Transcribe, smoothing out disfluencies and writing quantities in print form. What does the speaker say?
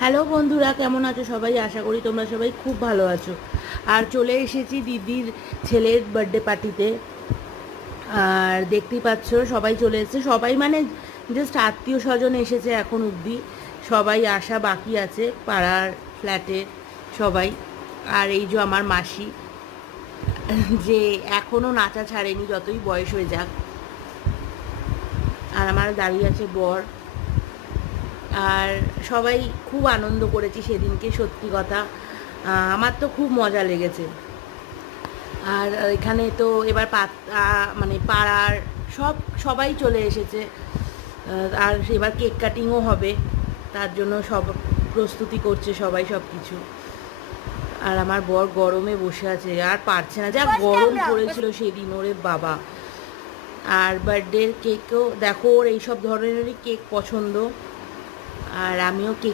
Hello বন্ধুরা, কেমন আছো সবাই? আশা করি তোমরা সবাই খুব ভালো আছো। আর চলে এসেছি দিদির ছেলের বার্থডে পার্টিতে। আর দেখতেই পাচ্ছ সবাই চলে এসেছে, সবাই মানে জাস্ট আত্মীয় স্বজন এসেছে এখন অবধি, সবাই আসা বাকি আছে পাড়ার ফ্ল্যাটের সবাই। আর এই যে আমার মাসি, যে এখনও নাচা ছাড়েনি যতই বয়স হয়ে যাক। আর আমার দাঁড়িয়ে আছে বর। আর সবাই খুব আনন্দ করেছি সেদিনকে, সত্যি কথা। আমার তো খুব মজা লেগেছে। আর এখানে তো এবার মানে পাড়ার সবাই চলে এসেছে। আর এবার কেক কাটিংও হবে, তার জন্য সব প্রস্তুতি করছে সবাই সব কিছু। আর আমার বর গরমে বসে আছে, আর পারছে না, যা গরম পড়েছিল সেদিন, ওরে বাবা। আর বার্থডের কেকও দেখো, ওর এইসব ধরনেরই কেক পছন্দ। আর আমিও কেক